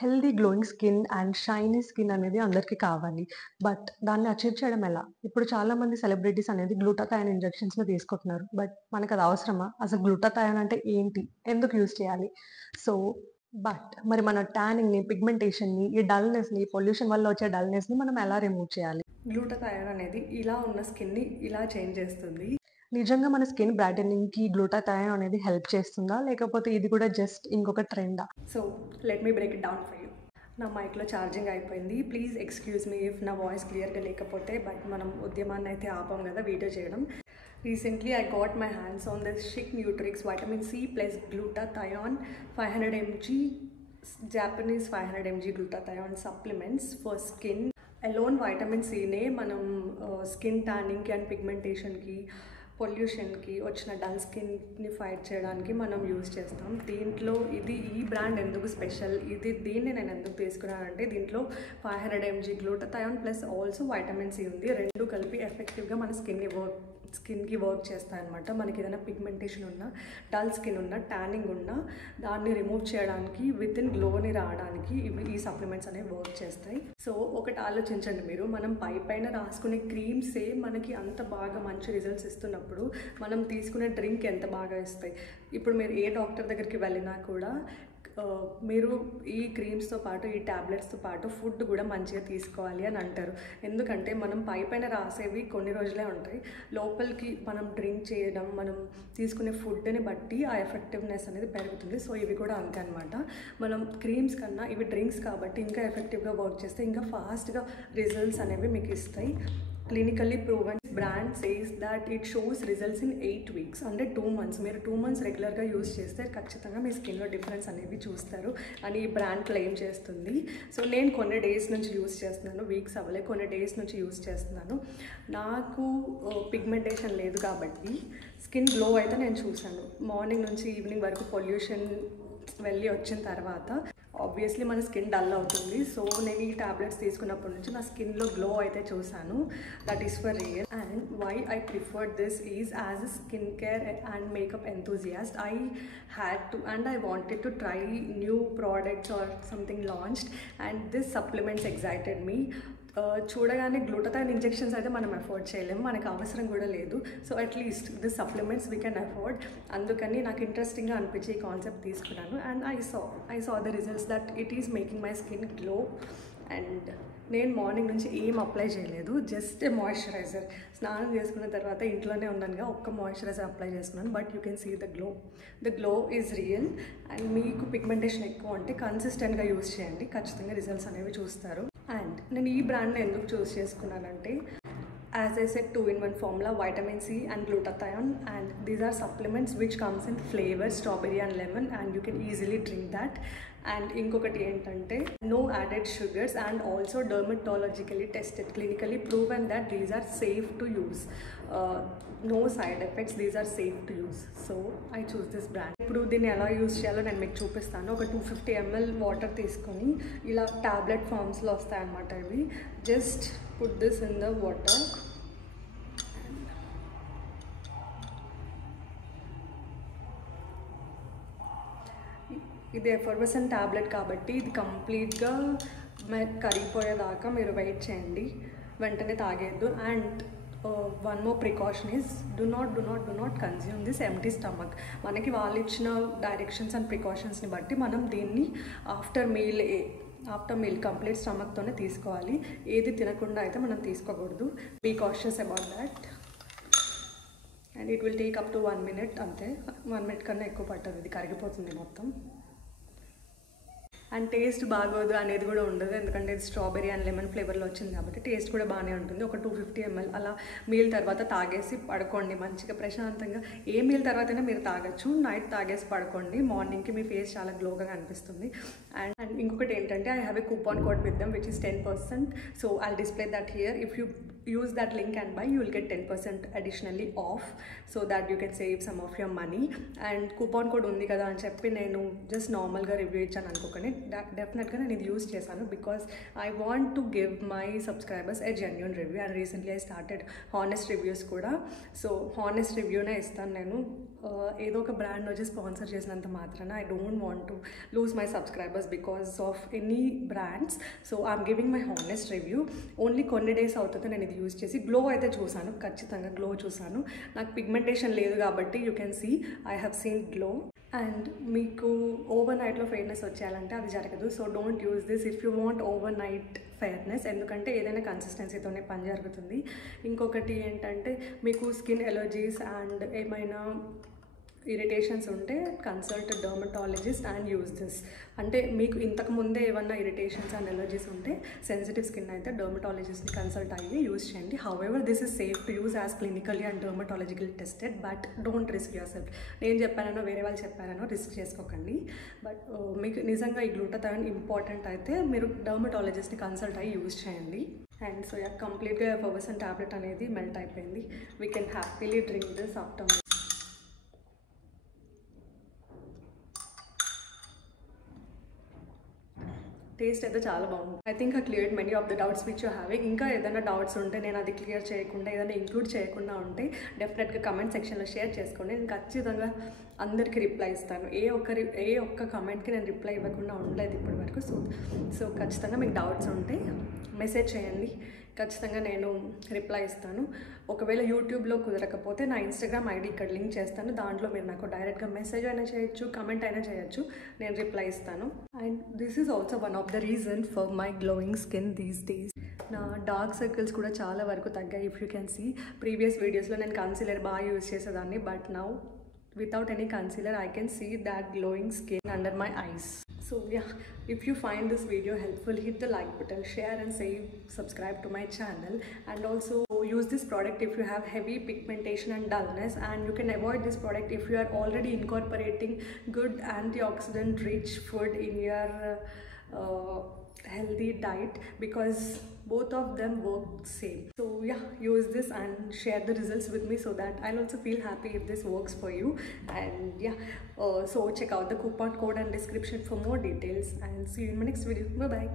Healthy glowing skin and shiny skin అనేది అందరికీ కావాలి. బట్ దాన్ని అచీవ్ చేయడం ఎలా? ఇప్పుడు చాలామంది సెలబ్రిటీస్ అనేది గ్లూటాథయోన్ ఇంజెక్షన్స్‌ని తీసుకుంటున్నారు. బట్ మనకది అవసరమా? అసలు గ్లూటాథయోన్ అంటే ఏంటి? ఎందుకు యూజ్ చేయాలి? సో, మరి మన టానింగ్‌ని, పిగ్మెంటేషన్‌ని, ఈ డల్‌నెస్‌ని, పొల్యూషన్ వల్ల వచ్చే డల్‌నెస్‌ని మనం ఎలా రిమూవ్ చేయాలి? గ్లూటాథయోన్ అనేది ఇలా ఉన్న స్కిన్ని ఇలా చేంజ్ చేస్తుంది. నిజంగా మన స్కిన్ బ్రైటనింగ్‌కి గ్లూటాథయోన్ అనేది హెల్ప్ చేస్తుందా? లేకపోతే ఇది కూడా జస్ట్ ఇంకొక ట్రెండా? So let me break it down for you. నా మైక్లో ఛార్జింగ్ అయిపోయింది. ప్లీజ్ ఎక్స్క్యూజ్ మీ ఇఫ్ నా వాయిస్ క్లియర్గా లేకపోతే. బట్ మనం ఉద్యమాన్ని అయితే ఆపం కదా వీడియో చేయడం. Recently I got my hands on this Chicnutrix vitamin C plus glutathione 500 mg Japanese 500 mg glutathione supplements for skin. Alone vitamin సినే మనం స్కిన్ ట్యానింగ్కి అండ్ పిగ్మెంటేషన్కి, పొల్యూషన్కి, వచ్చిన డల్ స్కిన్ని ఫైట్ చేయడానికి మనం యూజ్ చేస్తాం. దీంట్లో ఈ బ్రాండ్ ఎందుకు స్పెషల్, దీన్ని నేను ఎందుకు తీసుకున్నానంటే దీంట్లో 500 mg glutathione plus also vitamin C ఉంది. రెండు కలిపి ఎఫెక్టివ్గా మన స్కిన్కి వర్క్ చేస్తాయన్నమాట. మనకి ఏదైనా పిగ్మెంటేషన్ ఉన్నా, డల్ స్కిన్ ఉన్నా, ట్యానింగ్ ఉన్నా దాన్ని రిమూవ్ చేయడానికి, విత్ ఇన్ గ్లోని రావడానికి ఈ సప్లిమెంట్స్ అనేవి వర్క్ చేస్తాయి. సో ఒకటి ఆలోచించండి మీరు, మనం పైన రాసుకునే క్రీమ్సే మనకి అంత బాగా మంచి రిజల్ట్స్ ఇస్తున్నప్పుడు మనం తీసుకునే డ్రింక్ ఎంత బాగా ఇస్తాయి. ఇప్పుడు మీరు ఏ డాక్టర్ దగ్గరికి వెళ్ళినా కూడా మీరు ఈ క్రీమ్స్తో పాటు, ఈ ట్యాబ్లెట్స్తో పాటు ఫుడ్ కూడా మంచిగా తీసుకోవాలి అని అంటారు. ఎందుకంటే మనం పైన రాసేవి కొన్ని రోజులే ఉంటాయి, లోపలికి మనం డ్రింక్ చేయడం, మనం తీసుకునే ఫుడ్ని బట్టి ఆ ఎఫెక్టివ్నెస్ అనేది పెరుగుతుంది. సో ఇవి కూడా అంతే అనమాట. మనం క్రీమ్స్ కన్నా ఇవి డ్రింక్స్ కాబట్టి ఇంకా ఎఫెక్టివ్గా వర్క్ చేస్తే ఇంకా ఫాస్ట్గా రిజల్ట్స్ అనేవి మీకు ఇస్తాయి. Clinically proven brand says that it shows results in 8 weeks, అంటే 2 months. మీరు 2 months రెగ్యులర్గా యూజ్ చేస్తే ఖచ్చితంగా మీ స్కిన్లో డిఫరెన్స్ అనేవి చూస్తారు అని ఈ బ్రాండ్ క్లెయిమ్ చేస్తుంది. సో నేను కొన్ని డేస్ నుంచి యూజ్ చేస్తున్నాను, వీక్స్ అవ్వలే, కొన్ని డేస్ నుంచి యూజ్ చేస్తున్నాను. నాకు పిగ్మెంటేషన్ లేదు కాబట్టి స్కిన్ గ్లో అయితే నేను చూశాను. మార్నింగ్ నుంచి ఈవినింగ్ వరకు పొల్యూషన్ వెళ్ళి వచ్చిన తర్వాత ఆబ్వియస్లీ మన స్కిన్ డల్ అవుతుంది. సో నేను ఈ ట్యాబ్లెట్స్ తీసుకున్నప్పటి నుంచి నా స్కిన్లో గ్లో అయితే చూశాను. That is for real. And why I preferred this is as a skin care and makeup enthusiast, I had to and I wanted to try new products or something launched and this supplements excited me. చూడగానే glutathione injections అయితే మనం afford చేయలేము, మనకు అవసరం కూడా లేదు. So at least this supplements we can afford. అందుకని నాకు ఇంట్రెస్టింగ్గా అనిపించి ఈ కాన్సెప్ట్ తీసుకున్నాను. And I saw the results that it is making my skin glow. And నేను మార్నింగ్ నుంచి ఏం అప్లై చేయలేదు, జస్ట్ మాయిశ్చరైజర్. స్నానం చేసుకున్న తర్వాత ఇంట్లోనే ఉన్నానుగా, ఒక్క మాయిశ్చరైజర్ అప్లై చేసుకున్నాను. But you can see the glow is real. And మీకు పిగ్మెంటేషన్ ఎక్కువ అంటే కన్సిస్టెంట్గా యూజ్ చేయండి, ఖచ్చితంగా రిజల్ట్స్ అనేవి చూస్తారు. అండ్ నేను ఈ బ్రాండ్ని ఎందుకు చూస్ చేసుకున్నానంటే, as I said, 2-in-1 formula, vitamin C and glutathione, and these are supplements which comes in flavor strawberry and lemon, and you can easily drink that. And inkokati entante, no added sugars, and also dermatologically tested, clinically proven that these are safe to use. No side effects, these are safe to use. So I choose this brand. ఇప్పుడు దీన్ని ఎలా use చేయాలో నేను మీకు చూపిస్తాను. ఒక 250 ml water తీసుకొని ఇలా టాబ్లెట్ ఫామ్స్లో వస్తాయన్నమాట ఇవి. Just put this in the water. ఇది ఎఫర్వసెంట్ ట్యాబ్లెట్ కాబట్టి ఇది కంప్లీట్గా కరిగిపోయేదాకా మీరు వెయిట్ చేయండి, వెంటనే తాగేద్దు. And one more precaution is do not consume this empty stomach. మనకి వాళ్ళు ఇచ్చిన డైరెక్షన్స్ అండ్ ప్రికాషన్స్ని బట్టి మనం దీన్ని ఆఫ్టర్ మీల్ కంప్లీట్ స్టమక్తోనే తీసుకోవాలి. ఏది తినకుండా అయితే మనం తీసుకోకూడదు. Be cautious about that. And it will take up to 1 minute, అంతే. 1 minute కన్నా ఎక్కువ పట్టదు, ఇది కరిగిపోతుంది మొత్తం. అండ్ టేస్ట్ బాగోదు అనేది కూడా ఉండదు, ఎందుకంటే ఇది స్ట్రాబెరీ అండ్ లెమన్ ఫ్లేవర్లో వచ్చింది కాబట్టి టేస్ట్ కూడా బాగానే ఉంటుంది. ఒక 250 ml అలా మీల్ తర్వాత తాగేసి పడుకోండి మంచిగా ప్రశాంతంగా. ఏ మీల్ తర్వాతైనా మీరు తాగొచ్చు, నైట్ తాగేసి పడుకోండి, మార్నింగ్కి మీ ఫేస్ చాలా గ్లోగా కనిపిస్తుంది. అండ్ ఇంకొకటి ఏంటంటే, I have a కూపాన్ code with them which is 10%. So I'll display that here. If you use that link and buy, you will get 10% additionally off, so that you can save some of your money. And coupon code undi kada ani cheppi nenu just normal ga review ichanu anukokani, definitely nenu idi use chesanu because I want to give my subscribers a genuine review. And recently I started honest reviews kuda, so honest review ne istanu nenu. ఏదో ఒక brand వచ్చి sponsor చేసినంత మాత్రాన I don't want to lose my subscribers because of any brands. So I'm giving my honest review. Only కొన్ని days అవుతుంది నేను ఇది use చేసి. గ్లో అయితే చూసాను, ఖచ్చితంగా గ్లో చూసాను. నాకు పిగ్మెంటేషన్ లేదు కాబట్టి you can see I have seen glow. And మీకు ఓవర్ నైట్లో ఫెయిర్నెస్ వచ్చేయాలంటే అది జరగదు. So don't use this if you want overnight fairness, ఎందుకంటే ఏదైనా కన్సిస్టెన్సీతోనే పని జరుగుతుంది. ఇంకొకటి ఏంటంటే మీకు స్కిన్ ఎలర్జీస్ అండ్ ఏమైనా ఇరిటేషన్స్ ఉంటే consult dermatologist and use this. అంటే మీకు ఇంతకు ముందే ఏమన్నా ఇరిటేషన్స్ అండ్ ఎలర్జీస్ ఉంటే సెన్సిటివ్ స్కిన్ అయితే డర్మటాలజిస్ట్ని కన్సల్ట్ అయ్యి యూజ్ చేయండి. However this is safe to use as clinically and dermatological tested, but don't risk your self. నేను చెప్పానో వేరే వాళ్ళు చెప్పారనో రిస్క్ చేసుకోకండి. బట్ మీకు నిజంగా ఈ గ్లూటాథయోన్ ఇంపార్టెంట్ అయితే మీరు డర్మటాలజిస్ట్ని కన్సల్ట్ అయ్యి యూజ్ చేయండి. అండ్ సో కంప్లీట్గా ఎఫర్వసెంట్ టాబ్లెట్ అనేది మెల్ట్ అయిపోయింది. We can happily drink this after. Taste అయితే చాలా బాగుంది. I think I cleared many of the doubts which you having. ఇంకా ఏదైనా డౌట్స్ ఉంటే, నేను అది క్లియర్ చేయకుండా ఏదైనా ఇంక్లూడ్ చేయకుండా ఉంటే డెఫినెట్గా కమెంట్ సెక్షన్లో షేర్ చేసుకోండి. నేను ఖచ్చితంగా అందరికీ రిప్లై ఇస్తాను. ఏ ఒక్క కమెంట్కి నేను రిప్లై ఇవ్వకుండా ఉండలేదు ఇప్పటి వరకు. సో ఖచ్చితంగా మీకు డౌట్స్ ఉంటే మెసేజ్ చేయండి, ఖచ్చితంగా నేను రిప్లై ఇస్తాను. ఒకవేళ యూట్యూబ్లో కుదరకపోతే నా ఇన్స్టాగ్రామ్ ఐడి ఇక్కడ లింక్ చేస్తాను. దాంట్లో మీరు నాకు డైరెక్ట్గా మెసేజ్ అయినా చేయొచ్చు, కమెంట్ అయినా చేయొచ్చు, నేను రిప్లై ఇస్తాను. And this is also one of the reason for my glowing skin these days. నా డార్క్ సర్కిల్స్ కూడా చాలా వరకు తగ్గాయి. If you can see previous వీడియోస్లో నేను కన్సీలర్ బాగా యూజ్ చేసేదాన్ని, but now without any concealer I can see that glowing skin under my eyes. So yeah, if you find this video helpful, hit the like button, share and subscribe to my channel, and also use this product if you have heavy pigmentation and dullness, and you can avoid this product if you are already incorporating good antioxidant rich food in your healthy diet, because both of them work same. So yeah, use this and share the results with me so that I'll also feel happy if this works for you. And yeah, so check out the coupon code and description for more details, and see you in my next video. Bye bye.